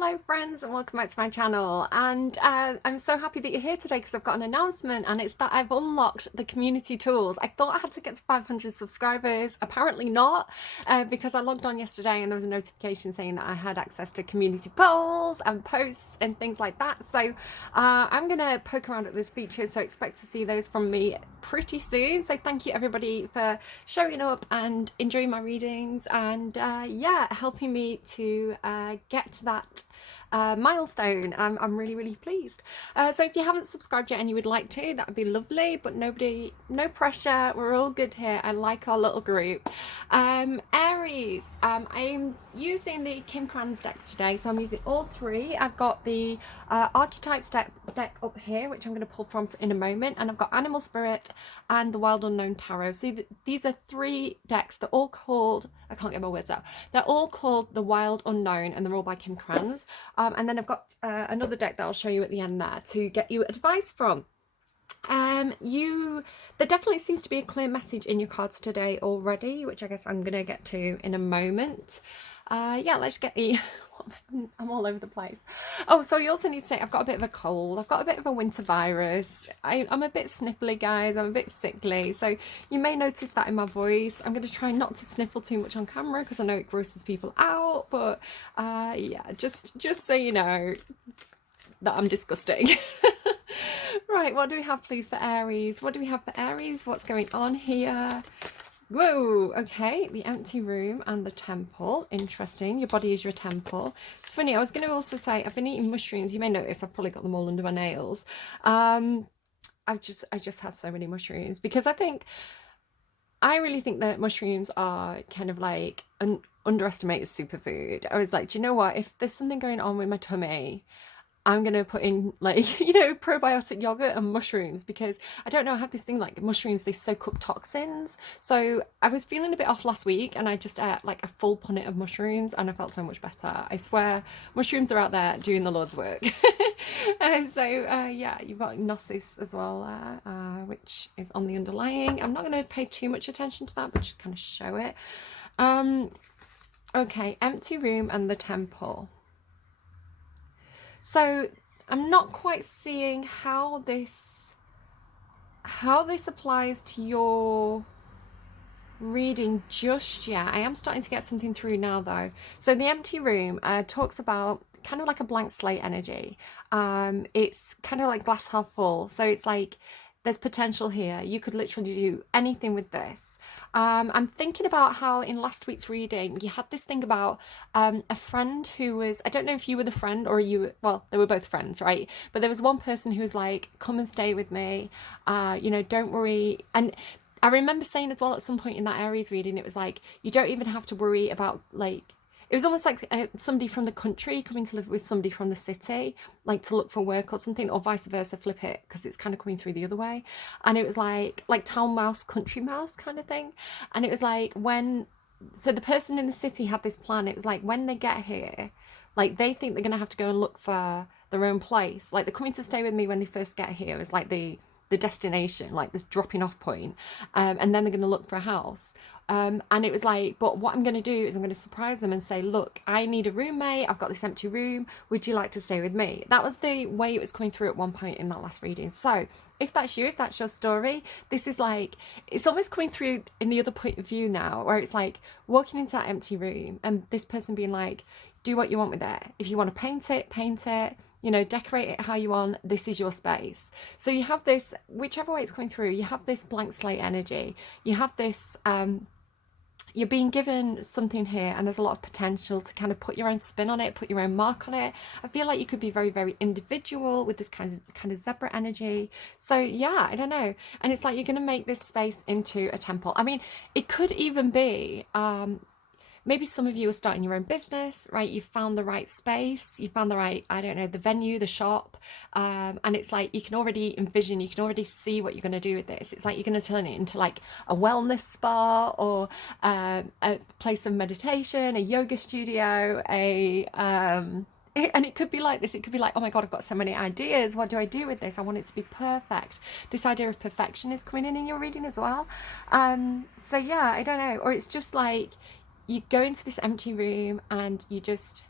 Hello friends and welcome back to my channel, and I'm so happy that you're here today because I've got an announcement, and it's that I've unlocked the community tools. I thought I had to get to 500 subscribers, apparently not, because I logged on yesterday and there was a notification saying that I had access to community polls and posts and things like that. So I'm gonna poke around at this feature, so expect to see those from me pretty soon. So thank you everybody for showing up and enjoying my readings, and yeah, helping me to get to that milestone. I'm really pleased. So if you haven't subscribed yet and you would like to, that would be lovely, but no pressure, we're all good here. I like our little group. Aries, I'm using the Kim Kranz decks today, so I'm using all three. I've got the archetypes deck up here, which I'm going to pull from in a moment, and I've got Animal Spirit and the Wild Unknown Tarot. So these are three decks. They're all called, I can't get my words out, they're all called the Wild Unknown, and they're all by Kim Kranz. And then I've got another deck that I'll show you at the end there to get you advice from. There definitely seems to be a clear message in your cards today already, which I guess I'm going to get to in a moment. Yeah, let's get the... I'm all over the place. Oh, so you also need to say I've got a bit of a cold. I've got a bit of a winter virus. I'm a bit sniffly, guys. I'm a bit sickly. So you may notice that in my voice. I'm going to try not to sniffle too much on camera because I know it grosses people out. But yeah, just so you know that I'm disgusting. Right, what do we have please for Aries? What do we have for Aries? What's going on here? Whoa, okay, the empty room and the temple. Interesting. Your body is your temple. It's funny, I was going to also say I've been eating mushrooms. You may notice I've probably got them all under my nails. I just had so many mushrooms because I really think that mushrooms are kind of like an underestimated superfood. I was like, do you know what? If there's something going on with my tummy, I'm going to put in, like, you know, probiotic yogurt and mushrooms, because I don't know, I have this thing like mushrooms, they soak up toxins. So I was feeling a bit off last week and I just ate like a full punnet of mushrooms and I felt so much better. I swear, mushrooms are out there doing the Lord's work. So yeah, you've got Gnosis as well, which is on the underlying. I'm not going to pay too much attention to that, but just kind of show it. Okay, empty room and the temple. So I'm not quite seeing how this applies to your reading just yet. I am starting to get something through now though. So the empty room talks about kind of like a blank slate energy. It's kind of like glass half full. So it's like there's potential here. You could literally do anything with this. I'm thinking about how in last week's reading you had this thing about a friend who was, I don't know if you were the friend or you, well, they were both friends, right? But there was one person who was like, come and stay with me, you know, don't worry. And I remember saying as well at some point in that Aries reading, it was like, you don't even have to worry about, like, it was almost like somebody from the country coming to live with somebody from the city, like to look for work or something, or vice versa, flip it, because it's kind of coming through the other way. And it was like town mouse, country mouse kind of thing. And it was like so the person in the city had this plan. It was like when they get here, like they think they're going to have to go and look for their own place. Like they're coming to stay with me when they first get here is like the destination, like this dropping off point, and then they're going to look for a house, and it was like, but what I'm going to do is I'm going to surprise them and say, look, I need a roommate, I've got this empty room, would you like to stay with me? That was the way it was coming through at one point in that last reading. So if that's you, if that's your story, this is like, it's almost coming through in the other point of view now, where it's like walking into that empty room and this person being like, do what you want with it. If you want to paint it, you know, decorate it how you want, this is your space. So you have this, whichever way it's coming through, you have this blank slate energy. You have this, you're being given something here, and there's a lot of potential to kind of put your own spin on it, put your own mark on it. I feel like you could be very individual with this kind of zebra energy. So yeah, I don't know. And it's like you're going to make this space into a temple. I mean, it could even be, maybe some of you are starting your own business, right? You've found the right space, you found the right, I don't know, the venue, the shop, and it's like you can already envision, you can already see what you're going to do with this. It's like you're going to turn it into like a wellness spa, or a place of meditation, a yoga studio, and it could be like this. It could be like, oh my God, I've got so many ideas. What do I do with this? I want it to be perfect. This idea of perfection is coming in your reading as well. So yeah, I don't know. Or it's just like, you go into this empty room and you just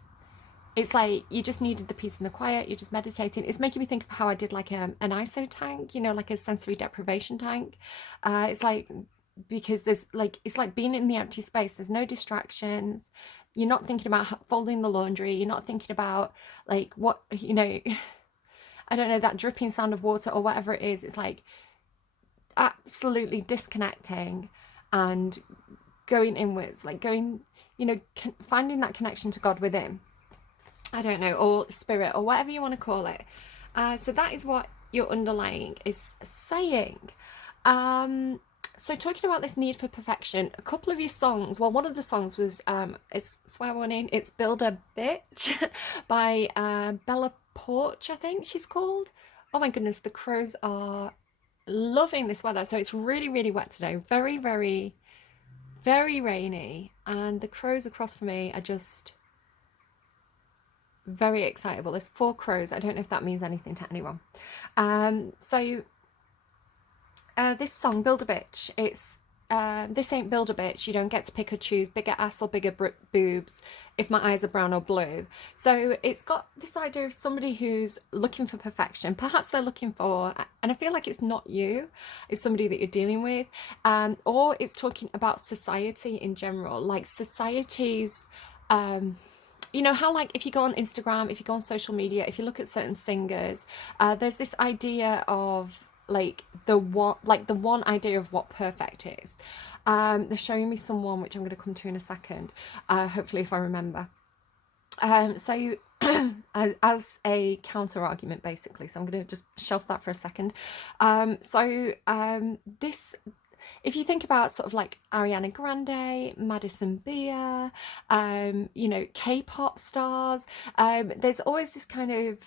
it's like you just needed the peace and the quiet. You're just meditating. It's making me think of how I did like an ISO tank, you know, like a sensory deprivation tank. It's like, because there's like, it's like being in the empty space. There's no distractions. You're not thinking about folding the laundry. You're not thinking about like what, you know, I don't know, that dripping sound of water or whatever it is. It's like absolutely disconnecting and going inwards, like going, you know, finding that connection to God within. I don't know, or spirit, or whatever you want to call it. So that is what your underlying is saying. Um, so talking about this need for perfection, a couple of your songs, well, one of the songs was, it's swear warning, it's Build a Bitch by Bella Poarch, I think she's called. Oh my goodness, the crows are loving this weather. So it's really, really wet today. Very, very, very rainy. And the crows across from me are just very excitable. There's 4 crows. I don't know if that means anything to anyone. So this song, Build a Bitch, it's this ain't Build a Bitch. You don't get to pick or choose bigger ass or bigger boobs if my eyes are brown or blue. So it's got this idea of somebody who's looking for perfection. Perhaps they're looking for, and I feel like it's not you, it's somebody that you're dealing with, or it's talking about society in general, like society's you know how, like, if you go on Instagram, if you go on social media, if you look at certain singers, there's this idea of like the one idea of what perfect is. They're showing me someone which I'm going to come to in a second, hopefully if I remember. So as a counter argument, basically, so I'm going to just shelf that for a second. This, if you think about sort of like Ariana Grande, Madison Beer, you know, K-pop stars, there's always this kind of,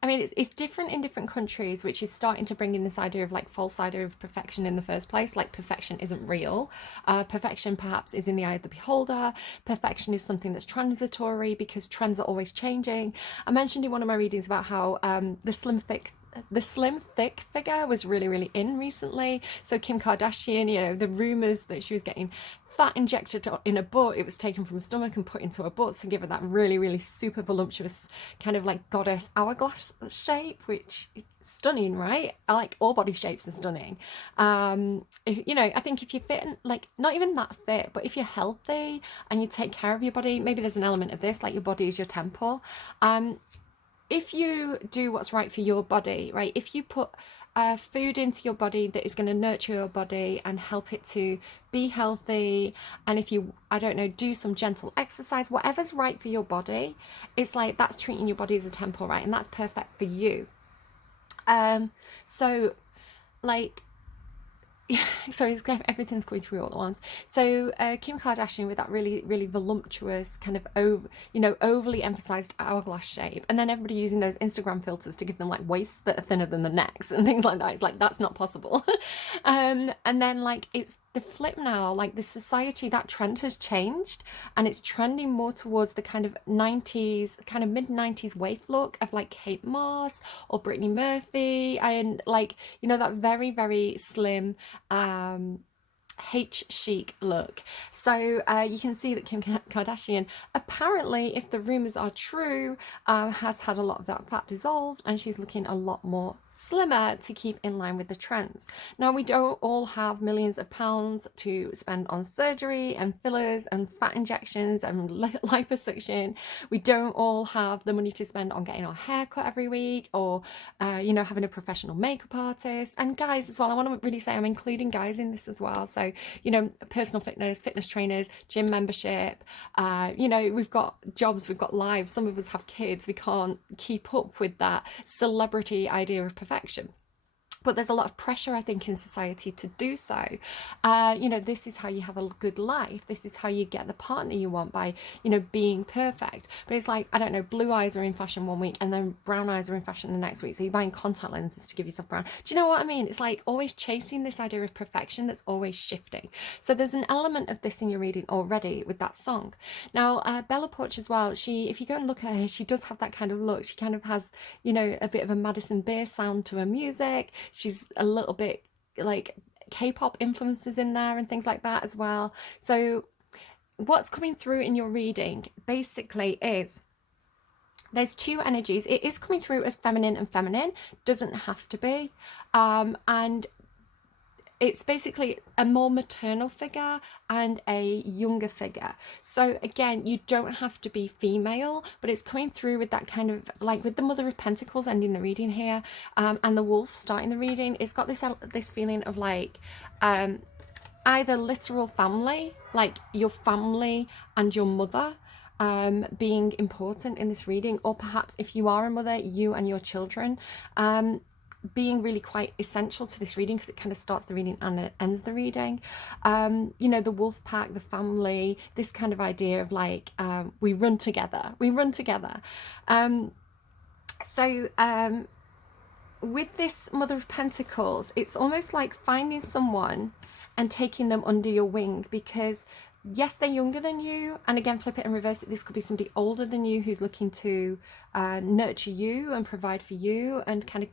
I mean, it's different in different countries, which is starting to bring in this idea of like false idea of perfection in the first place. Like perfection isn't real. Perfection perhaps is in the eye of the beholder. Perfection is something that's transitory because trends are always changing. I mentioned in one of my readings about how the slim thick figure was really, really in recently. So Kim Kardashian, you know, the rumors that she was getting fat injected in her butt, it was taken from her stomach and put into her butt to give her that really, really super voluptuous kind of like goddess hourglass shape, which is stunning, right? I like all body shapes are stunning. If you know, I think if you're fit and like not even that fit, but if you're healthy and you take care of your body, maybe there's an element of this, like your body is your temple. If you do what's right for your body, right? If you put food into your body that is going to nurture your body and help it to be healthy, and if you, I don't know, do some gentle exercise, whatever's right for your body, it's like that's treating your body as a temple, right? And that's perfect for you. So like sorry, everything's going through all at once. So Kim Kardashian with that really, really voluptuous kind of overly emphasized hourglass shape, and then everybody using those Instagram filters to give them like waists that are thinner than the necks and things like that. It's like that's not possible. And then like it's the flip now, like the society, that trend has changed and it's trending more towards the kind of 90s, kind of mid 90s waif look of like Kate Moss or Brittany Murphy, and like, you know, that very, very slim H chic look. So you can see that Kim Kardashian, apparently, if the rumors are true, has had a lot of that fat dissolved and she's looking a lot more slimmer to keep in line with the trends. Now, we don't all have millions of pounds to spend on surgery and fillers and fat injections and liposuction. We don't all have the money to spend on getting our hair cut every week or, you know, having a professional makeup artist. And guys as well, I want to really say I'm including guys in this as well. So, you know, personal fitness trainers, gym membership, you know, we've got jobs, we've got lives, some of us have kids, we can't keep up with that celebrity idea of perfection. But there's a lot of pressure, I think, in society to do so. You know, this is how you have a good life. This is how you get the partner you want, by, you know, being perfect. But it's like, I don't know, blue eyes are in fashion one week and then brown eyes are in fashion the next week. So you're buying contact lenses to give yourself brown. Do you know what I mean? It's like always chasing this idea of perfection that's always shifting. So there's an element of this in your reading already with that song. Now, Bella Poarch as well, she, if you go and look at her, she does have that kind of look. She kind of has, you know, a bit of a Madison Beer sound to her music. She's a little bit like K-pop influences in there and things like that as well. So what's coming through in your reading basically is there's two energies. It is coming through as feminine and feminine, doesn't have to be. And it's basically a more maternal figure and a younger figure. So again, you don't have to be female, but it's coming through with that kind of, like with the Mother of Pentacles ending the reading here, and the Wolf starting the reading. It's got this feeling of like either literal family, like your family and your mother being important in this reading, or perhaps if you are a mother, you and your children being really quite essential to this reading, because it kind of starts the reading and it ends the reading. You know, the wolf pack, the family, this kind of idea of like we run together. With this Mother of Pentacles, it's almost like finding someone and taking them under your wing, because yes, they're younger than you, and again, flip it and reverse it, this could be somebody older than you who's looking to nurture you and provide for you and kind of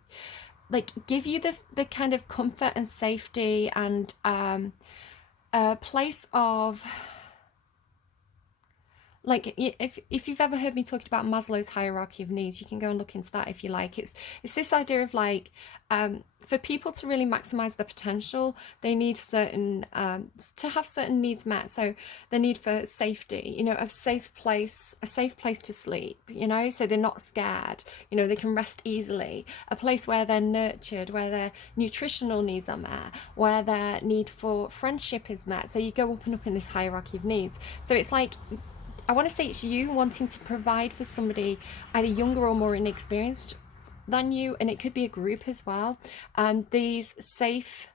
like give you the kind of comfort and safety and a place of, like, if you've ever heard me talking about Maslow's hierarchy of needs, you can go and look into that if you like. It's this idea of like for people to really maximize their potential, they need certain to have certain needs met. So the need for safety, you know, a safe place to sleep, you know, so they're not scared, you know, they can rest easily, a place where they're nurtured, where their nutritional needs are met, where their need for friendship is met. So you go up and up in this hierarchy of needs. So it's like, I want to say it's you wanting to provide for somebody either younger or more inexperienced than you, and it could be a group as well. And these safe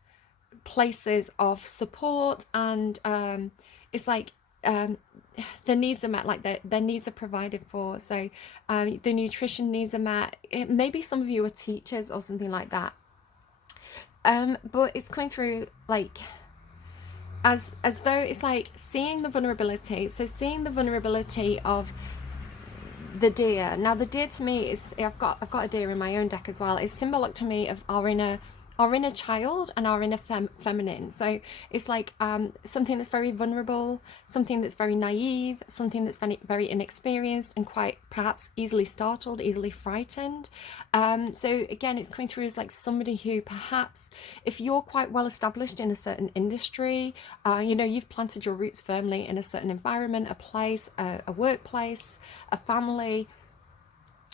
places of support, and it's like the needs are met, like their needs are provided for. So the nutrition needs are met. Maybe some of you are teachers or something like that. But it's coming through like as though it's like seeing the vulnerability. So seeing the vulnerability of the deer. Now the deer to me is, I've got a deer in my own deck as well. It's symbolic to me of our inner child and our inner feminine. So it's like something that's very vulnerable, something that's very naive, something that's very, very inexperienced and quite perhaps easily startled, easily frightened. So again, it's coming through as like somebody who perhaps, if you're quite well established in a certain industry, you know, you've planted your roots firmly in a certain environment, a place, a workplace, a family.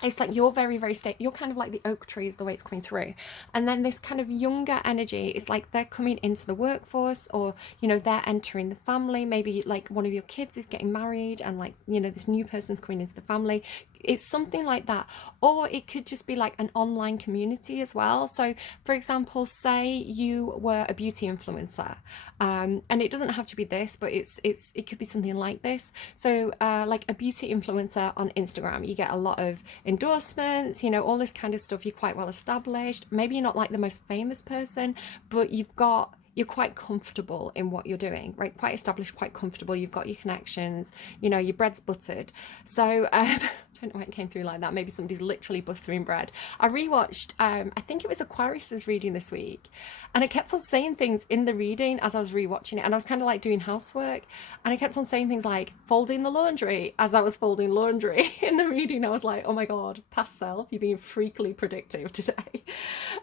It's like you're very, very you're kind of like the oak tree is the way it's coming through. And then this kind of younger energy is like they're coming into the workforce, or, you know, they're entering the family. Maybe like one of your kids is getting married and like, you know, this new person's coming into the family. It's something like that. Or it could just be like an online community as well. So for example, say you were a beauty influencer, and it doesn't have to be this, but it could be something like this. So like a beauty influencer on Instagram, you get a lot of endorsements, you know, all this kind of stuff. You're quite well established. Maybe you're not like the most famous person, but you're quite comfortable in what you're doing, right? Quite established, quite comfortable. You've got your connections, you know, your bread's buttered. So I don't know why it came through like that. Maybe somebody's literally buttering bread. I rewatched, I think it was Aquarius's reading this week, and I kept on saying things in the reading as I was rewatching it, and I was kind of like doing housework, and I kept on saying things like folding the laundry as I was folding laundry in the reading. I was like, oh my god, past self, you're being freakily predictive today.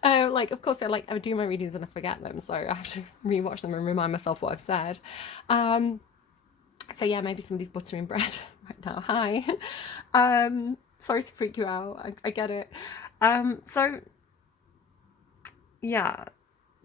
Like, of course, I do my readings and I forget them, so I have to rewatch them and remind myself what I've said. So yeah, maybe somebody's buttering bread right now. Hi. Sorry to freak you out. I get it. So yeah,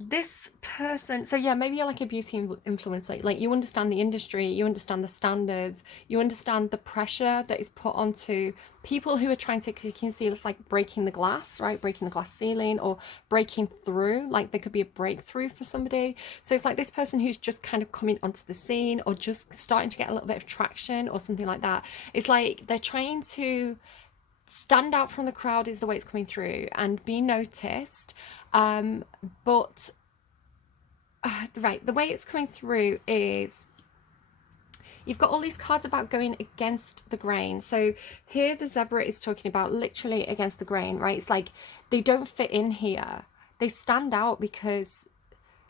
this person, so yeah, maybe you're like a beauty influencer, like you understand the industry, you understand the standards, you understand the pressure that is put onto people who are trying to, because you can see it's like breaking the glass, right? Breaking the glass ceiling or breaking through, like there could be a breakthrough for somebody. So it's like this person who's just kind of coming onto the scene or just starting to get a little bit of traction or something like that. It's like they're trying to stand out from the crowd is the way it's coming through and be noticed. But right, the way it's coming through is you've got all these cards about going against the grain. So here the zebra is talking about literally against the grain, right? It's like they don't fit in here. They stand out because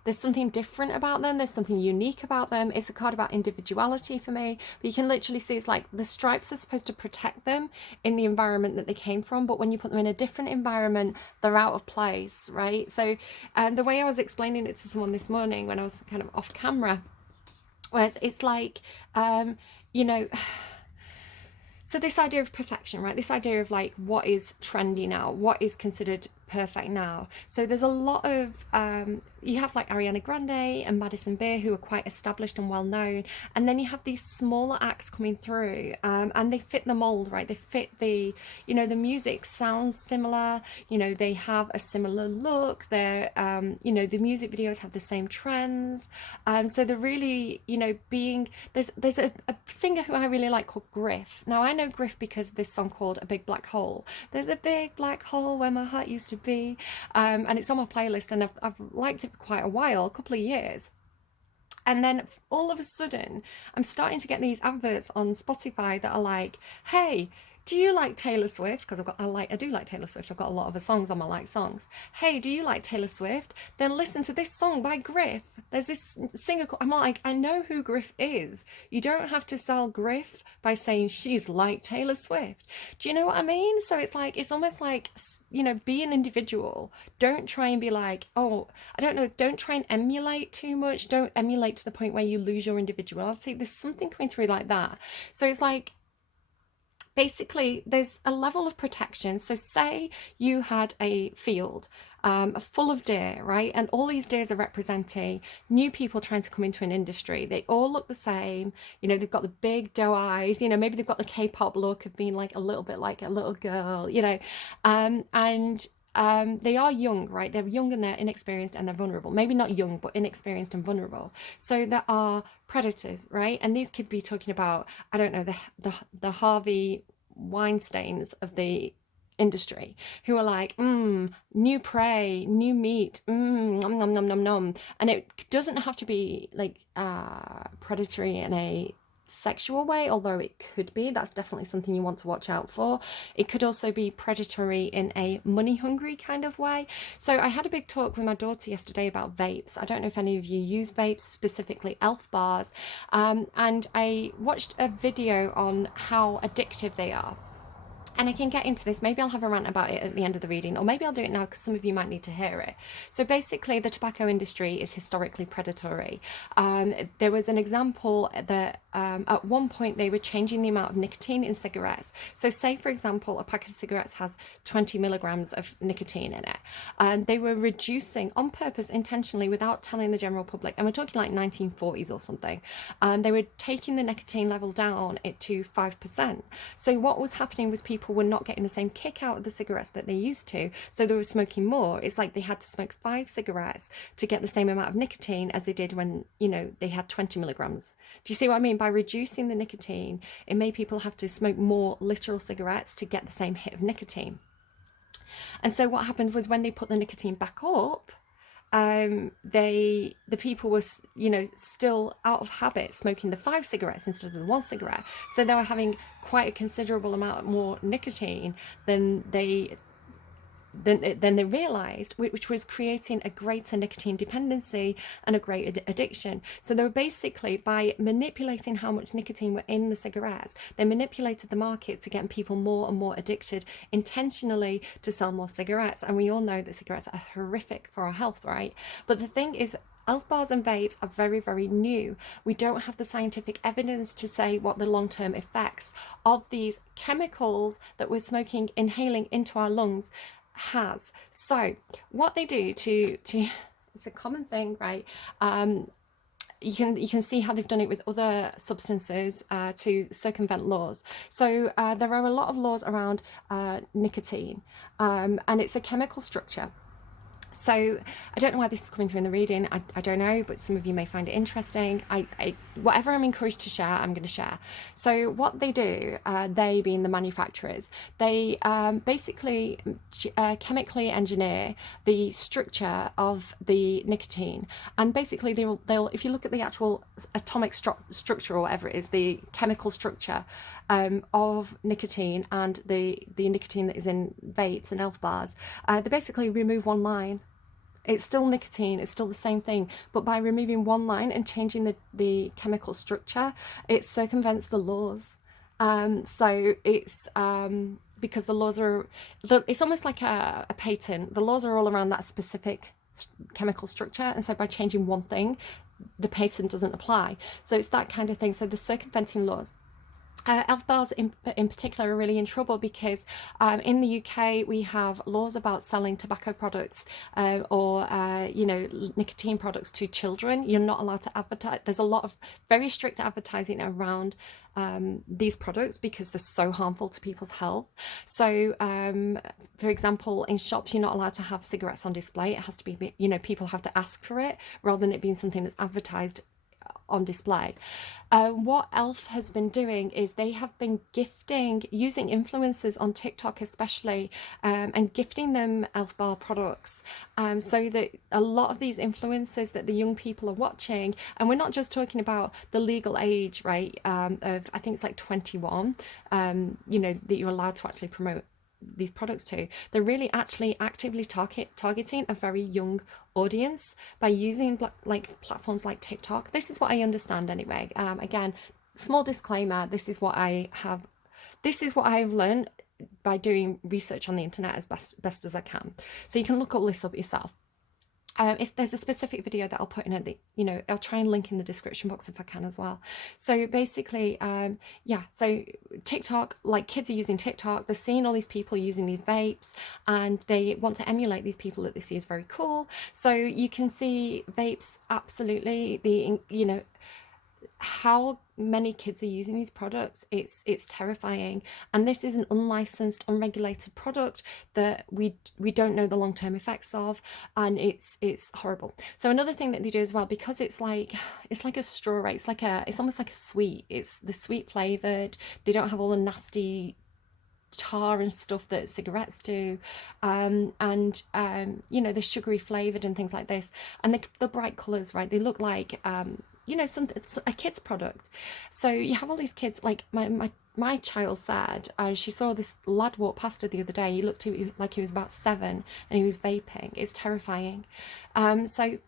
there's something different about them. There's something unique about them. It's a card about individuality for me. But you can literally see it's like the stripes are supposed to protect them in the environment that they came from. But when you put them in a different environment, they're out of place, right? So the way I was explaining it to someone this morning when I was kind of off camera was it's like, you know, so this idea of perfection, right? This idea of like what is trendy now, what is considered perfect now. So there's a lot of you have like Ariana Grande and Madison Beer, who are quite established and well known, and then you have these smaller acts coming through, and they fit the mold, right? They fit the, you know, the music sounds similar, you know, they have a similar look, they're you know, the music videos have the same trends, so they're really, you know, being there's a singer who I really like called Griff. Now I know Griff because of this song called A Big Black Hole. There's a big black hole where my heart used to be, and it's on my playlist, and I've liked it for quite a while, a couple of years. And then all of a sudden I'm starting to get these adverts on Spotify that are like, hey, do you like Taylor Swift? Because I do like Taylor Swift. I've got a lot of her songs on my like songs. Hey, do you like Taylor Swift? Then listen to this song by Griff. There's this singer called, I'm like, I know who Griff is. You don't have to sell Griff by saying she's like Taylor Swift. Do you know what I mean? So it's like, it's almost like, you know, be an individual. Don't try and be like, oh, I don't know, don't try and emulate too much. Don't emulate to the point where you lose your individuality. There's something coming through like that. So it's like, basically there's a level of protection. So say you had a field full of deer, right? And all these deers are representing new people trying to come into an industry. They all look the same. You know, they've got the big doe eyes, you know, maybe they've got the K-pop look of being like a little bit like a little girl, you know, and they are young, right? They're young and they're inexperienced and they're vulnerable. Maybe not young, but inexperienced and vulnerable. So there are predators, right? And these could be talking about, I don't know, the Harvey Weinsteins of the industry, who are like, new prey, new meat, nom nom nom nom nom. And it doesn't have to be like predatory in a sexual way, although it could be. That's definitely something you want to watch out for. It could also be predatory in a money hungry kind of way. So I had a big talk with my daughter yesterday about vapes. I don't know if any of you use vapes, specifically elf bars, and I watched a video on how addictive they are. And I can get into this, maybe I'll have a rant about it at the end of the reading, or maybe I'll do it now because some of you might need to hear it. So basically the tobacco industry is historically predatory. There was an example that at one point they were changing the amount of nicotine in cigarettes. So say for example a pack of cigarettes has 20 milligrams of nicotine in it, and they were reducing on purpose, intentionally, without telling the general public, and we're talking like 1940s or something, and they were taking the nicotine level down to 5%. So what was happening was people were not getting the same kick out of the cigarettes that they used to, so they were smoking more. It's like they had to smoke 5 cigarettes to get the same amount of nicotine as they did when, you know, they had 20 milligrams. Do you see what I mean? By reducing the nicotine, it made people have to smoke more literal cigarettes to get the same hit of nicotine. And so what happened was when they put the nicotine back up, the people were, you know, still out of habit smoking the 5 cigarettes instead of the 1 cigarette. So they were having quite a considerable amount more nicotine than they realized, which was creating a greater nicotine dependency and a greater addiction. So they were basically, by manipulating how much nicotine were in the cigarettes, they manipulated the market to get people more and more addicted intentionally to sell more cigarettes. And we all know that cigarettes are horrific for our health, right? But the thing is, elf bars and vapes are very, very new. We don't have the scientific evidence to say what the long-term effects of these chemicals that we're smoking, inhaling into our lungs has. So what they do to it's a common thing, right? You can see how they've done it with other substances to circumvent laws. So there are a lot of laws around nicotine, and it's a chemical structure. So I don't know why this is coming through in the reading. I don't know, but some of you may find it interesting. Whatever I'm encouraged to share, I'm going to share. So what they do, they being the manufacturers, they basically chemically engineer the structure of the nicotine, and basically they'll if you look at the actual atomic structure, or whatever it is, the chemical structure of nicotine and the nicotine that is in vapes and elf bars, they basically remove one line. It's still nicotine, it's still the same thing, but by removing one line and changing the chemical structure, it circumvents the laws. So it's because the laws are, it's almost like a patent. The laws are all around that specific chemical structure, and so by changing one thing, the patent doesn't apply. So it's that kind of thing. So the circumventing laws. Elf bars in particular are really in trouble because in the UK we have laws about selling tobacco products or you know, nicotine products to children. You're not allowed to advertise. There's a lot of very strict advertising around these products because they're so harmful to people's health. So for example, in shops you're not allowed to have cigarettes on display. It has to be, you know, people have to ask for it rather than it being something that's advertised on display. What Elf has been doing is they have been gifting, using influencers on TikTok especially, and gifting them Elf bar products, so that a lot of these influencers that the young people are watching, and we're not just talking about the legal age, right, of I think it's like 21, you know, that you're allowed to actually promote these products to. They're really actually actively targeting a very young audience by using like platforms like TikTok. This is what I understand anyway. Again, small disclaimer, this is what I've learned by doing research on the internet as best as I can. So you can look all this up yourself. If there's a specific video that I'll put in at the, you know, I'll try and link in the description box if I can as well. So basically, yeah, so TikTok, like kids are using TikTok, they're seeing all these people using these vapes and they want to emulate these people that they see as very cool. So you can see vapes, absolutely, you know, how many kids are using these products. It's terrifying, and this is an unlicensed, unregulated product that we don't know the long-term effects of, and it's horrible. So another thing that they do as well, because it's like a straw, right? It's almost like a sweet. It's the sweet flavored. They don't have all the nasty tar and stuff that cigarettes do, and you know, the sugary flavored and things like this, and the bright colors, right? They look like you know, it's a kid's product. So you have all these kids, like my child said, she saw this lad walk past her the other day. He looked like he was about 7 and he was vaping. It's terrifying. So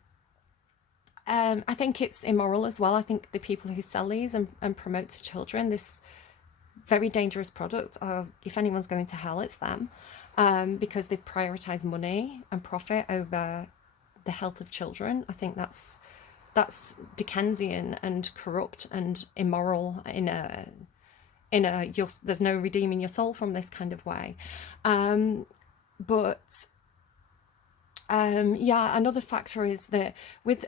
I think it's immoral as well. I think the people who sell these and promote to children this very dangerous product, if anyone's going to hell, it's them, because they prioritize money and profit over the health of children. I think that's Dickensian and corrupt and immoral in a there's no redeeming your soul from this kind of way. But yeah, another factor is that with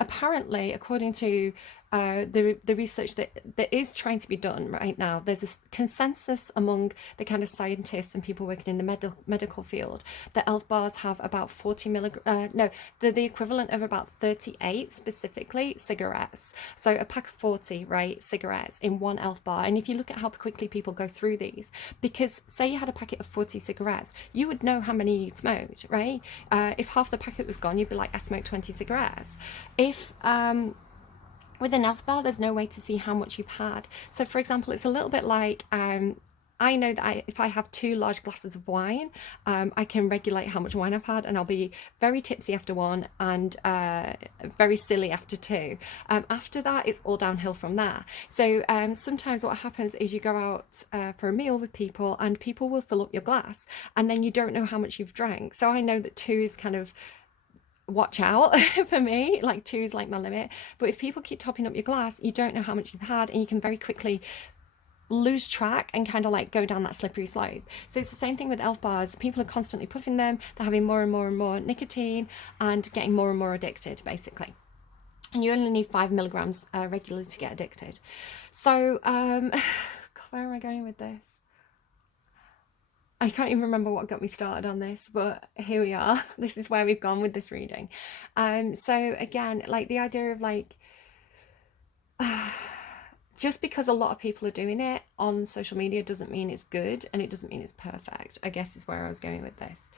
apparently, according to the research that is trying to be done right now, there's a consensus among the kind of scientists and people working in the medical field that elf bars have about 40 milligrams, no, they're the equivalent of about 38 specifically cigarettes. So a pack of 40, right, cigarettes in one elf bar. And if you look at how quickly people go through these, because say you had a packet of 40 cigarettes, you would know how many you smoked, right? If half the packet was gone, you'd be like, I smoked 20 cigarettes. If with an elf bar, there's no way to see how much you've had. So for example, it's a little bit like I know that if I have 2 large glasses of wine, I can regulate how much wine I've had, and I'll be very tipsy after 1 and very silly after 2. After that, it's all downhill from there. So sometimes what happens is you go out for a meal with people and people will fill up your glass and then you don't know how much you've drank. So I know that 2 is kind of watch out for me, like 2 is like my limit. But if people keep topping up your glass, you don't know how much you've had, and you can very quickly lose track and kind of like go down that slippery slope. So it's the same thing with elf bars. People are constantly puffing them, they're having more and more and more nicotine and getting more and more addicted, basically. And you only need 5 milligrams regularly to get addicted. So God, where am I going with this? I can't even remember what got me started on this, but here we are. This is where we've gone with this reading. So again, like the idea of like just because a lot of people are doing it on social media doesn't mean it's good, and it doesn't mean it's perfect, I guess is where I was going with this.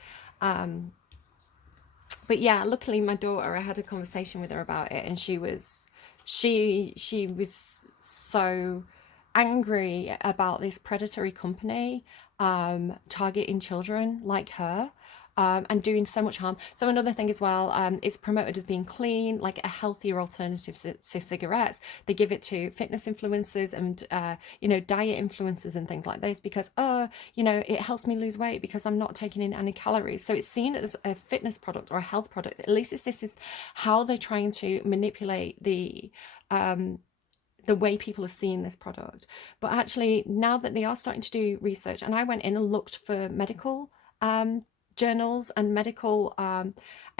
But yeah, luckily my daughter, I had a conversation with her about it, and she was so angry about this predatory company targeting children like her. and doing so much harm. So another thing as well, it's promoted as being clean, like a healthier alternative to cigarettes. They give it to fitness influencers and diet influencers and things like this because it helps me lose weight because I'm not taking in any calories. So it's seen as a fitness product or a health product. At least this is how they're trying to manipulate the way people are seeing this product. But actually, now that they are starting to do research, and I went in and looked for medical journals and medical, I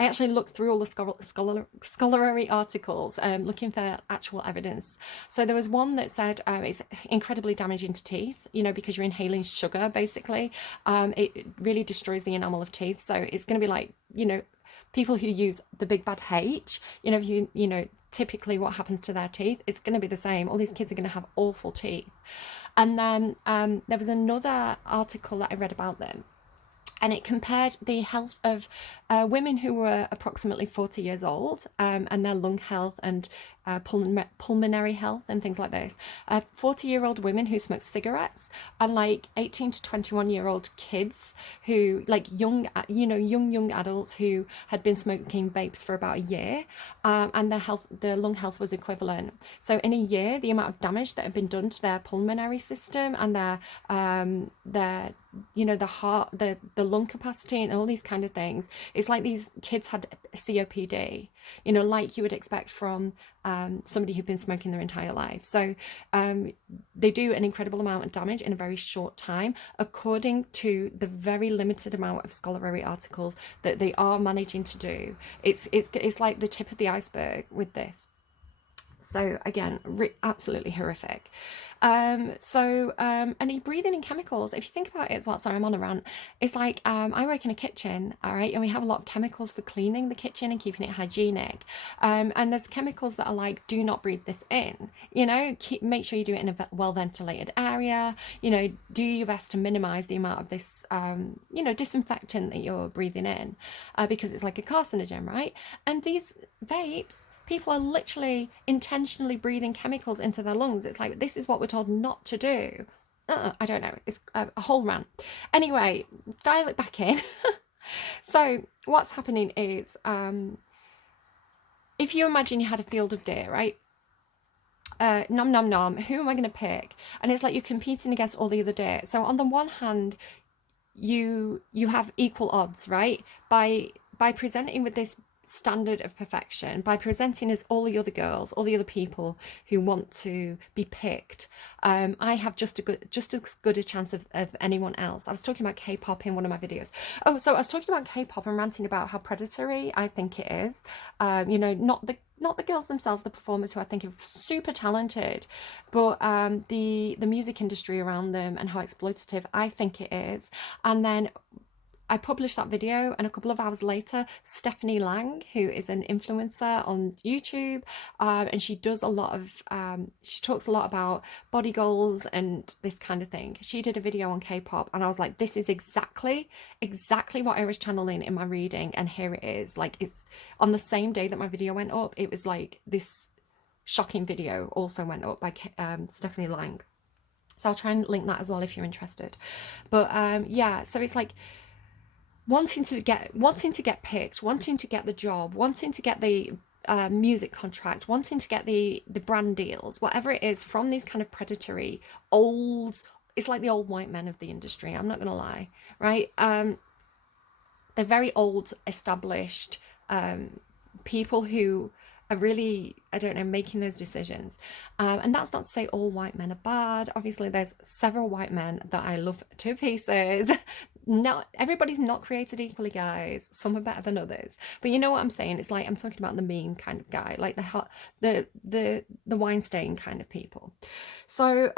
actually looked through all the scholarly articles looking for actual evidence. So there was one that said it's incredibly damaging to teeth, because you're inhaling sugar, basically. It really destroys the enamel of teeth. So it's going to be like, people who use the big bad H, typically what happens to their teeth, it's going to be the same. All these kids are going to have awful teeth. And then there was another article that I read about them, and it compared the health of women who were approximately 40 years old and their lung health and pulmonary health and things like this. 40-year-old women who smoked cigarettes, and like 18 to 21-year-old kids who, like young adults who had been smoking vapes for about a year, and their lung health was equivalent. So in a year, the amount of damage that had been done to their pulmonary system and their the heart, the lung capacity and all these kind of things, it's like these kids had COPD, like you would expect from somebody who'd been smoking their entire life. So they do an incredible amount of damage in a very short time, according to the very limited amount of scholarly articles that they are managing to do. It's like the tip of the iceberg with this. So again, absolutely horrific. And breathing in chemicals, if you think about it as well, sorry, I'm on a rant. It's like, I work in a kitchen, all right, and we have a lot of chemicals for cleaning the kitchen and keeping it hygienic. And there's chemicals that are like, do not breathe this in, make sure you do it in a well ventilated area, do your best to minimize the amount of this, disinfectant that you're breathing in, because it's like a carcinogen, right? And these vapes, people are literally intentionally breathing chemicals into their lungs. It's like, this is what we're told not to do. I don't know. It's a whole rant. Anyway, dial it back in. So what's happening is, if you imagine you had a field of deer, right? Nom nom nom, who am I going to pick? And it's like you're competing against all the other deer. So on the one hand, you have equal odds, right? By presenting with this standard of perfection, by presenting as all the other girls, all the other people who want to be picked, I have just as good a chance of anyone else. I was talking about K-pop in one of my videos. So I was talking about K-pop and ranting about how predatory I think it is. Not the girls themselves, the performers, who I think are super talented, but the music industry around them and how exploitative I think it is. And then I published that video, and a couple of hours later, Stephanie Lang, who is an influencer on YouTube, and she does a lot of, she talks a lot about body goals and this kind of thing. She did a video on K-pop, and I was like, this is exactly what I was channeling in my reading, and here it is. Like, it's on the same day that my video went up, it was like this shocking video also went up by Stephanie Lang. So I'll try and link that as well if you're interested. But yeah, so it's like, wanting to get picked, wanting to get the job, wanting to get the music contract, wanting to get the brand deals, whatever it is, from these kind of predatory it's like the old white men of the industry, I'm not gonna lie, right? They're very old, established people who are really, I don't know, making those decisions. And that's not to say all white men are bad. Obviously, there's several white men that I love to pieces. Everybody's not created equally, guys. Some are better than others. But you know what I'm saying? It's like, I'm talking about the meme kind of guy, like the Weinstein kind of people. So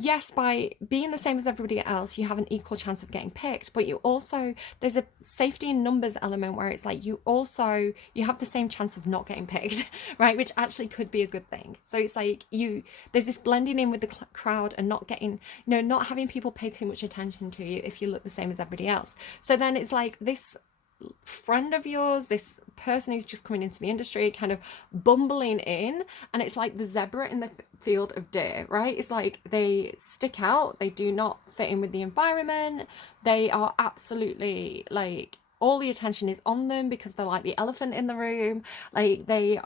yes, by being the same as everybody else, you have an equal chance of getting picked, but you also, there's a safety in numbers element where it's like you have the same chance of not getting picked, right? Which actually could be a good thing. So it's like there's this blending in with the crowd and not getting, not having people pay too much attention to you if you look the same as everybody else. So then it's like this friend of yours, this person who's just coming into the industry, kind of bumbling in, and it's like the zebra in the field of deer, right? It's like they stick out, they do not fit in with the environment, they are absolutely like, all the attention is on them because they're like the elephant in the room. Like they're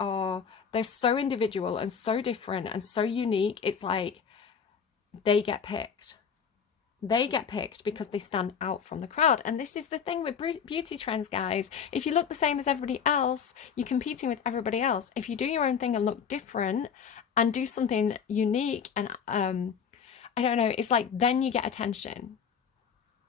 so individual and so different and so unique. It's like they get picked. They get picked because they stand out from the crowd. And this is the thing with beauty trends, guys. If you look the same as everybody else, you're competing with everybody else. If you do your own thing and look different and do something unique and I don't know, it's like then you get attention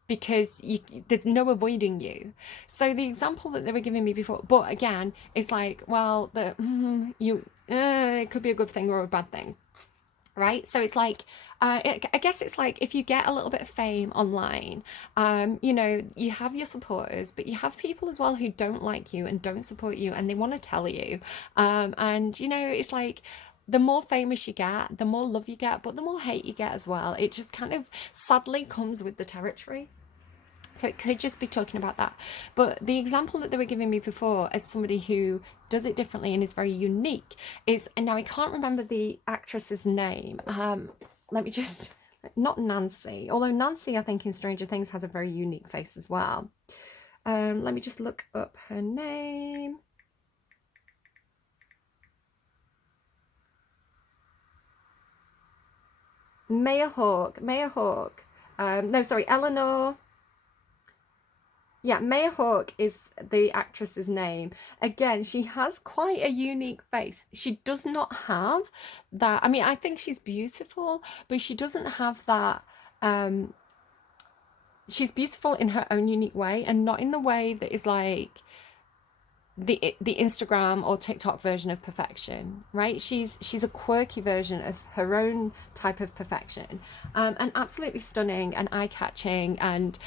because there's no avoiding you. So the example that they were giving me before, but again, it's like, well, it could be a good thing or a bad thing. Right, so it's like I guess it's like if you get a little bit of fame online, you know, you have your supporters, but you have people as well who don't like you and don't support you, and they want to tell you, and you know, it's like the more famous you get, the more love you get, but the more hate you get as well. It just kind of sadly comes with the territory. So it could just be talking about that. But the example that they were giving me before as somebody who does it differently and is very unique is, and now I can't remember the actress's name. Let me just, not Nancy, although Nancy, I think in Stranger Things has a very unique face as well. Let me just look up her name. Maya Hawke. No, sorry, Eleanor. Yeah, Maya Hawke is the actress's name. Again, she has quite a unique face. She does not have that. I mean, I think she's beautiful, but she doesn't have that. She's beautiful in her own unique way, and not in the way that is like the Instagram or TikTok version of perfection, right? She's a quirky version of her own type of perfection, and absolutely stunning and eye-catching and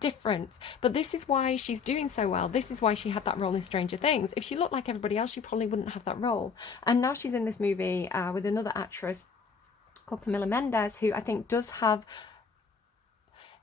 different. But this is why she's doing so well. This is why she had that role in Stranger Things. If she looked like everybody else, she probably wouldn't have that role. And now she's in this movie with another actress called Camila Mendes, who I think does have.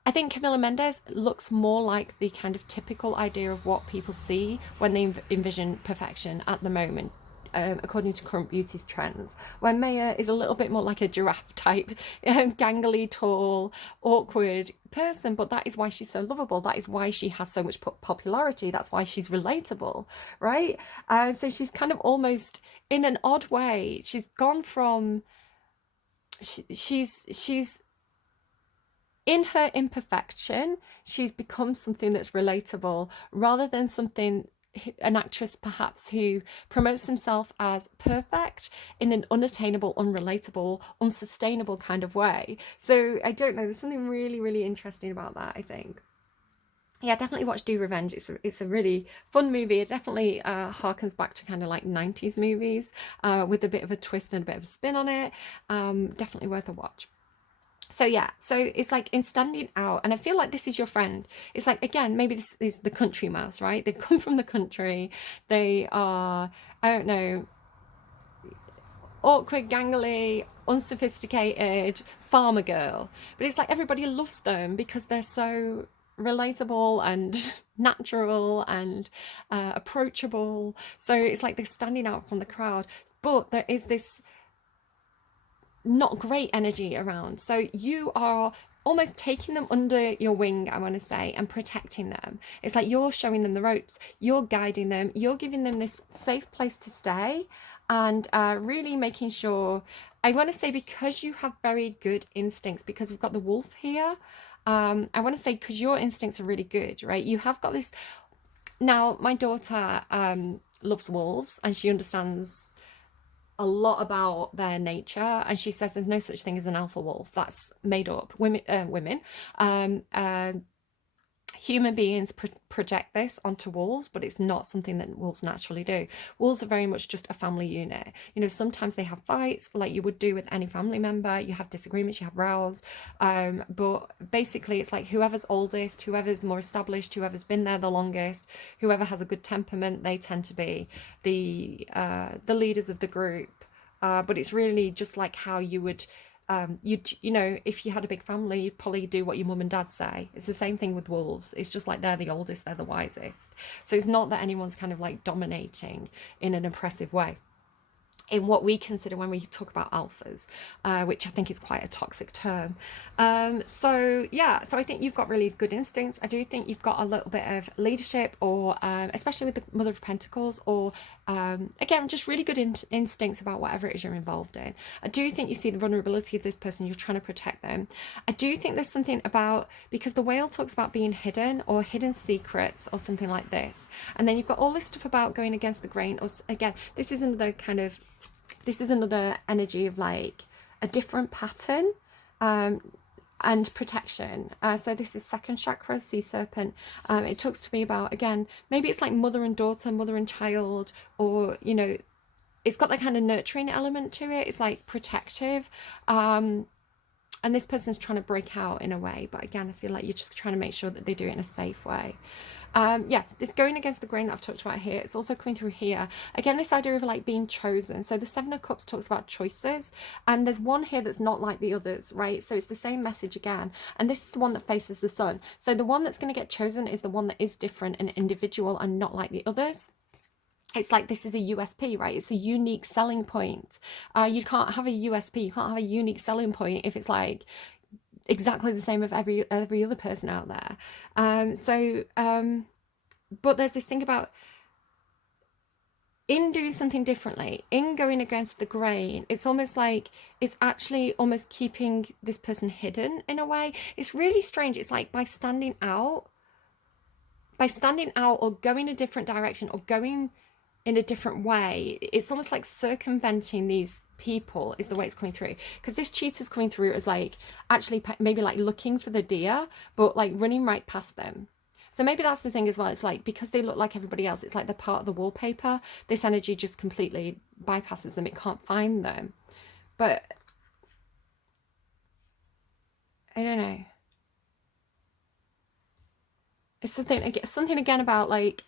I think Camila Mendes looks more like the kind of typical idea of what people see when they envision perfection at the moment, according to current beauty trends. Where Maya is a little bit more like a giraffe type, gangly, tall, awkward person, but that is why she's so lovable. That is why she has so much popularity. That's why she's relatable, right? So she's kind of almost, in an odd way, she's gone from, she's in her imperfection, she's become something that's relatable rather than something, an actress perhaps who promotes themselves as perfect in an unattainable, unrelatable, unsustainable kind of way. So I don't know, there's something really, really interesting about that, I think. Yeah, definitely watch Do Revenge. It's a really fun movie. It definitely harkens back to kind of like 90s movies with a bit of a twist and a bit of a spin on it. Definitely worth a watch. So yeah, so it's like in standing out, and I feel like this is your friend. It's like, again, maybe this is the country mouse, right? They've come from the country. They are, I don't know, awkward, gangly, unsophisticated farmer girl. But it's like everybody loves them because they're so relatable and natural and approachable. So it's like they're standing out from the crowd. But there is this not great energy around. So you are almost taking them under your wing, I want to say, and protecting them. It's like you're showing them the ropes, you're guiding them, you're giving them this safe place to stay, and really making sure, I want to say, because you have very good instincts, because we've got the wolf here, I want to say, because your instincts are really good, right? You have got this. Now, my daughter loves wolves, and she understands a lot about their nature, and she says there's no such thing as an alpha wolf. That's made up. Women, human beings project this onto wolves, but it's not something that wolves naturally do. Wolves are very much just a family unit. You know, sometimes they have fights like you would do with any family member. You have disagreements, you have rows, but basically it's like whoever's oldest, whoever's more established, whoever's been there the longest, whoever has a good temperament, they tend to be the leaders of the group. But it's really just like how you would you know, if you had a big family, you'd probably do what your mum and dad say. It's the same thing with wolves. It's just like they're the oldest, they're the wisest. So it's not that anyone's kind of like dominating in an oppressive way in what we consider when we talk about alphas, which I think is quite a toxic term. So yeah, so I think you've got really good instincts. I do think you've got a little bit of leadership, or especially with the Mother of Pentacles, or again, just really good instincts about whatever it is you're involved in. I do think you see the vulnerability of this person. You're trying to protect them. I do think there's something about, because the whale talks about being hidden or hidden secrets or something like this, and then you've got all this stuff about going against the grain, or again, this is another energy of like a different pattern and protection. So this is second chakra, sea serpent. It talks to me about, again, maybe it's like mother and daughter, mother and child, or, you know, it's got that kind of nurturing element to it. It's like protective. And this person's trying to break out in a way, but again, I feel like you're just trying to make sure that they do it in a safe way. Yeah, this going against the grain that I've talked about here, it's also coming through here. Again, this idea of like being chosen. So the Seven of Cups talks about choices, and there's one here that's not like the others, right? So it's the same message again, and this is the one that faces the sun. So the one that's going to get chosen is the one that is different and individual and not like the others. It's like this is a USP, right? It's a unique selling point. You can't have a USP, you can't have a unique selling point if it's like exactly the same of every other person out there. But there's this thing about, in doing something differently, in going against the grain, it's almost like it's actually almost keeping this person hidden in a way. It's really strange. It's like by standing out or going a different direction or going in a different way, it's almost like circumventing these people is the way it's coming through. Because this cheater's coming through as like actually maybe like looking for the deer, but like running right past them. So maybe that's the thing as well. It's like because they look like everybody else, it's like they're part of the wallpaper. This energy just completely bypasses them. It can't find them. But I don't know. It's something again about like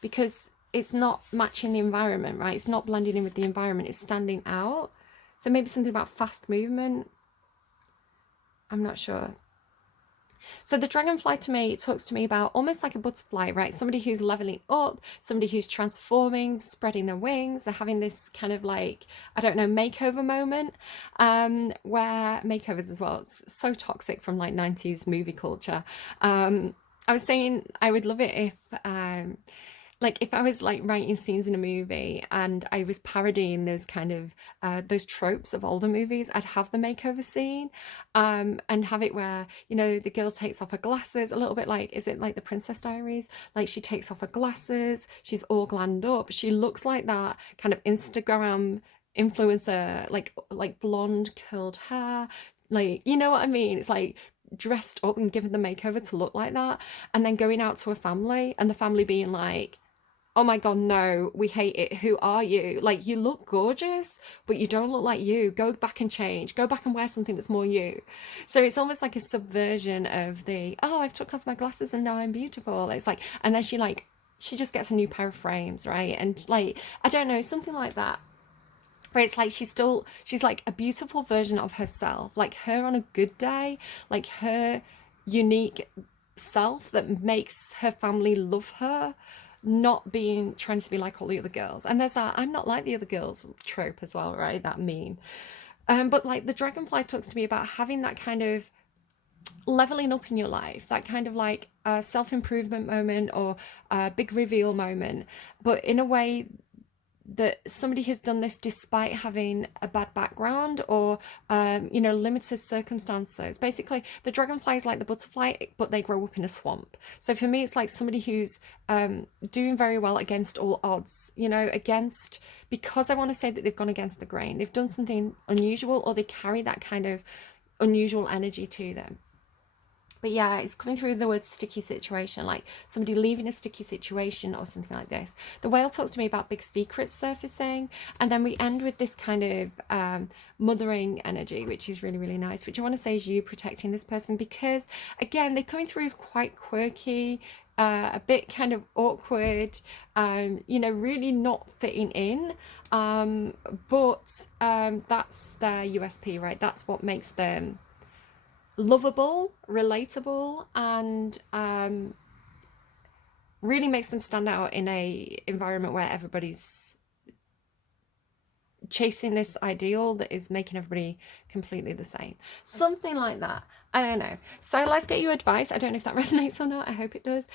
because it's not matching the environment, right? It's not blending in with the environment. It's standing out. So maybe something about fast movement. I'm not sure. So the dragonfly to me talks to me about almost like a butterfly, right? Somebody who's leveling up, somebody who's transforming, spreading their wings. They're having this kind of like, I don't know, makeover moment, where makeovers as well, it's so toxic from like 90s movie culture. I was saying I would love it like if I was like writing scenes in a movie and I was parodying those kind of those tropes of older movies, I'd have the makeover scene and have it where, you know, the girl takes off her glasses, a little bit like, is it like the Princess Diaries? Like she takes off her glasses, she's all glammed up, she looks like that kind of Instagram influencer, like blonde curled hair, like, you know what I mean? It's like dressed up and given the makeover to look like that, and then going out to a family and the family being like, oh my god, no, we hate it, who are you? Like, you look gorgeous, but you don't look like you. Go back and change, go back and wear something that's more you. So it's almost like a subversion of the, oh, I've took off my glasses and now I'm beautiful. It's like, and then she just gets a new pair of frames, right? And like, I don't know, something like that. But it's like she's like a beautiful version of herself, like her on a good day, like her unique self that makes her family love her, not being trying to be like all the other girls. And there's that I'm not like the other girls trope as well, right? That meme. But like the dragonfly talks to me about having that kind of leveling up in your life, that kind of like self-improvement moment or big reveal moment, but in a way that somebody has done this despite having a bad background or you know, limited circumstances. Basically the dragonfly is like the butterfly, but they grow up in a swamp. So for me it's like somebody who's doing very well against all odds, you know, against, because I want to say that they've gone against the grain, they've done something unusual, or they carry that kind of unusual energy to them. But yeah, it's coming through the word sticky situation, like somebody leaving a sticky situation or something like this. The whale talks to me about big secrets surfacing. And then we end with this kind of mothering energy, which is really, really nice, which I want to say is you protecting this person, because again, they're coming through as quite quirky, a bit kind of awkward, you know, really not fitting in. But that's their USP, right? That's what makes them lovable, relatable, and really makes them stand out in a environment where everybody's chasing this ideal that is making everybody completely the same. Something like that. I don't know. So let's get your advice. I don't know if that resonates or not. I hope it does.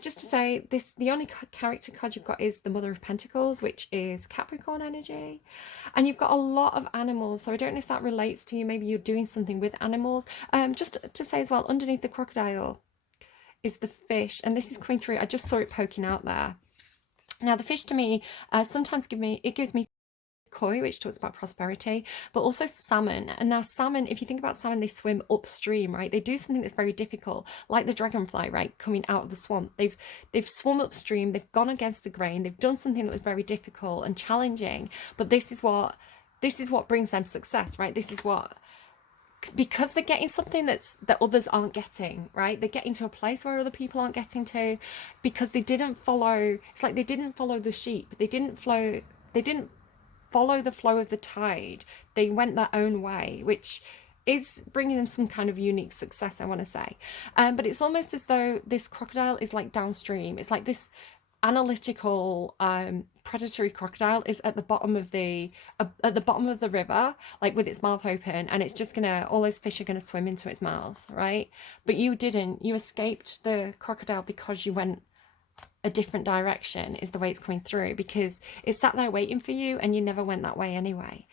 Just to say, the only character card you've got is the Mother of Pentacles, which is Capricorn energy. And you've got a lot of animals. So I don't know if that relates to you. Maybe you're doing something with animals. Just to say as well, underneath the crocodile is the fish. And this is coming through. I just saw it poking out there. Now, the fish to me sometimes gives me koi, which talks about prosperity, but also salmon. And now salmon, if you think about salmon, they swim upstream, right? They do something that's very difficult, like the dragonfly, right, coming out of the swamp. They've swum upstream, they've gone against the grain, they've done something that was very difficult and challenging, but this is what brings them success, right? This is what, because they're getting something that others aren't getting, right? They're getting to a place where other people aren't getting to, because they didn't follow, it's like they didn't follow the sheep, they didn't follow the flow of the tide. They went their own way, which is bringing them some kind of unique success, I want to say. But it's almost as though this crocodile is like downstream. It's like this analytical predatory crocodile is at the bottom of the river, like with its mouth open, and it's just gonna, all those fish are gonna swim into its mouth, right? But you didn't. You escaped the crocodile because you went a different direction, is the way it's coming through, because it sat there waiting for you and you never went that way anyway.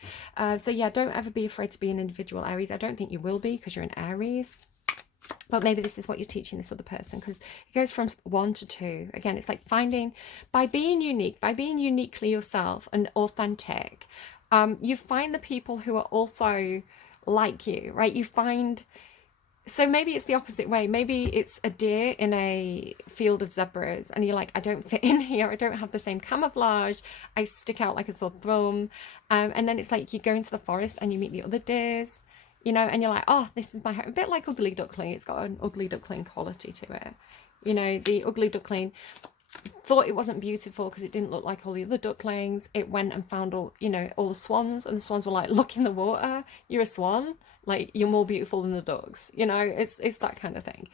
So yeah, don't ever be afraid to be an individual, Aries. I don't think you will be, because you're an Aries, but maybe this is what you're teaching this other person, because it goes from 1 to 2. Again, it's like finding, by being unique, by being uniquely yourself and authentic, you find the people who are also like you, right? You find, so maybe it's the opposite way. Maybe it's a deer in a field of zebras and you're like, I don't fit in here. I don't have the same camouflage. I stick out like a sore thumb. And then it's like you go into the forest and you meet the other deers, you know, and you're like, oh, this is my home. A bit like Ugly Duckling. It's got an ugly duckling quality to it. You know, the ugly duckling thought it wasn't beautiful because it didn't look like all the other ducklings. It went and found all, you know, all the swans, and the swans were like, look in the water, you're a swan, like you're more beautiful than the ducks, you know. It's that kind of thing.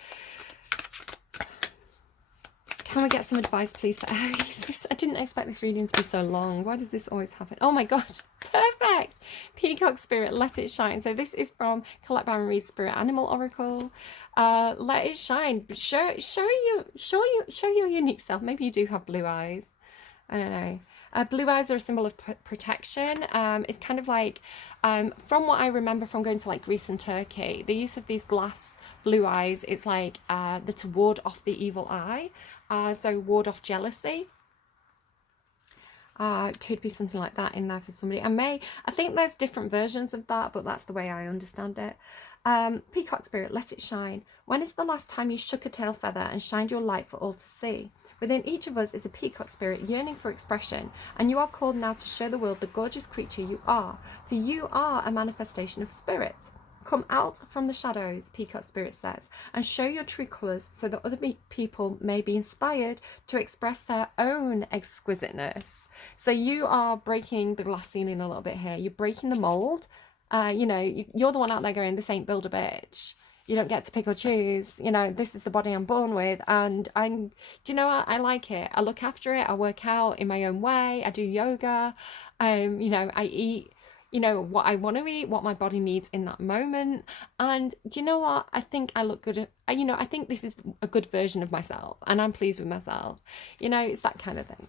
Can we get some advice, please, for Aries? I didn't expect this reading to be so long. Why does this always happen? Oh my god, perfect. Peacock Spirit, let it shine. So this is from Colette Baron Reid's Spirit Animal Oracle. Let it shine. Show your unique self. Maybe you do have blue eyes. I don't know. Blue eyes are a symbol of protection. It's kind of like, from what I remember from going to like Greece and Turkey, the use of these glass blue eyes, it's like they're to ward off the evil eye. So ward off jealousy. It could be something like that in there for somebody. I think there's different versions of that, but that's the way I understand it. Peacock Spirit, let it shine. When is the last time you shook a tail feather and shined your light for all to see? Within each of us is a peacock spirit yearning for expression, and you are called now to show the world the gorgeous creature you are, for you are a manifestation of spirit. Come out from the shadows, Peacock Spirit says, and show your true colours so that other people may be inspired to express their own exquisiteness. So you are breaking the glass ceiling a little bit here. You're breaking the mould. You know, you're the one out there going, this ain't build a bitch. You don't get to pick or choose. You know, this is the body I'm born with. And do you know what? I like it. I look after it. I work out in my own way. I do yoga. You know, I eat, you know, what I want to eat, what my body needs in that moment. And do you know what? I think I look good. You know, I think this is a good version of myself and I'm pleased with myself. You know, it's that kind of thing.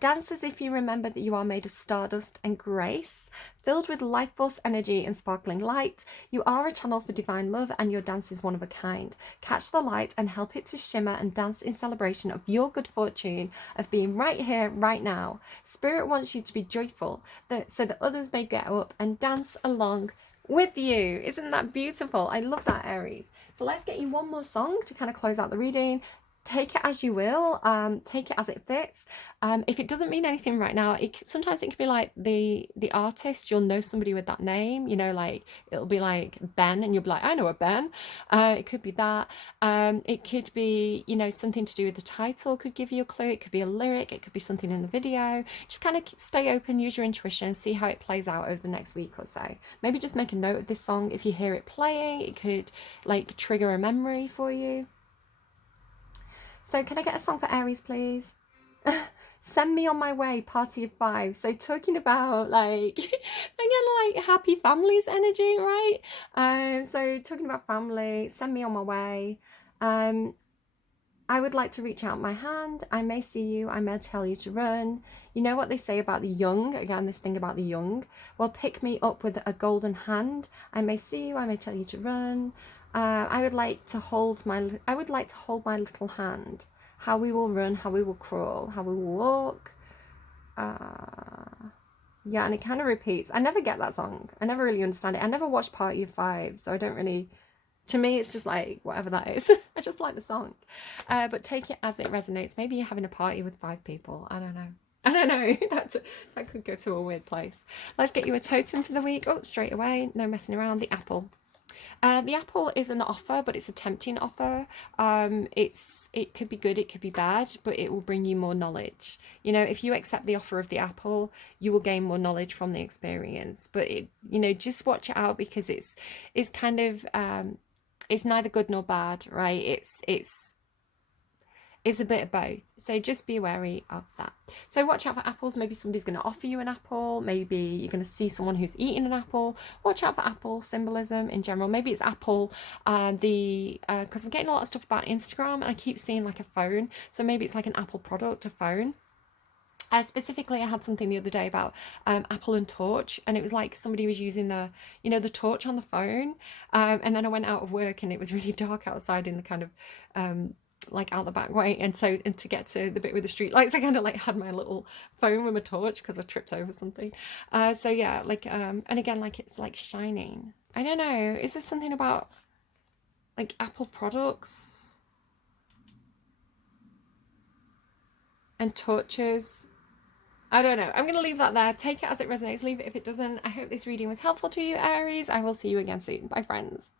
Dance as if you remember that you are made of stardust and grace, filled with life force energy and sparkling light. You are a channel for divine love and your dance is one of a kind. Catch the light and help it to shimmer and dance in celebration of your good fortune of being right here, right now. Spirit wants you to be joyful so that others may get up and dance along with you. Isn't that beautiful? I love that, Aries. So let's get you one more song to kind of close out the reading. Take it as you will, take it as it fits. If it doesn't mean anything right now, sometimes it can be like the artist. You'll know somebody with that name, you know, like it'll be like Ben and you'll be like, I know a Ben. It could be that. It could be, you know, something to do with the title could give you a clue. It could be a lyric, it could be something in the video. Just kind of stay open, use your intuition, see how it plays out over the next week or so. Maybe just make a note of this song. If you hear it playing, it could like trigger a memory for you. So can I get a song for Aries, please? Send Me On My Way, Party of Five. So talking about like, again, like happy families energy, right? So talking about family, send me on my way. I would like to reach out my hand. I may see you. I may tell you to run. You know what they say about the young? Again, this thing about the young. Well, pick me up with a golden hand. I may see you. I may tell you to run. I would like to hold my little hand. How we will run, how we will crawl, how we will walk. Yeah, and it kind of repeats. I never get that song. I never really understand it. I never watched Party of Five, so I don't really. To me, it's just like whatever that is. I just like the song. But take it as it resonates. Maybe you're having a party with 5 people. I don't know. I don't know. That could go to a weird place. Let's get you a totem for the week. Oh, straight away. No messing around. The apple. The apple is an offer, but it's a tempting offer. It could be good, it could be bad, but it will bring you more knowledge. You know, if you accept the offer of the apple, you will gain more knowledge from the experience. But just watch it out because it's kind of it's neither good nor bad, right? It's a bit of both. So just be wary of that. So watch out for apples. Maybe somebody's going to offer you an apple. Maybe you're going to see someone who's eating an apple. Watch out for apple symbolism in general. Maybe it's apple, because I'm getting a lot of stuff about Instagram and I keep seeing like a phone. So maybe it's like an Apple product, a phone. Specifically, I had something the other day about Apple and Torch, and it was like somebody was using the torch on the phone, and then I went out of work and it was really dark outside in the kind of like out the back way, and to get to the bit with the street lights, I kind of like had my little phone with my torch because I tripped over something. So yeah, like and again, like it's like shining. I don't know. Is there something about like Apple products and torches? I don't know. I'm going to leave that there. Take it as it resonates. Leave it if it doesn't. I hope this reading was helpful to you, Aries. I will see you again soon. Bye, friends.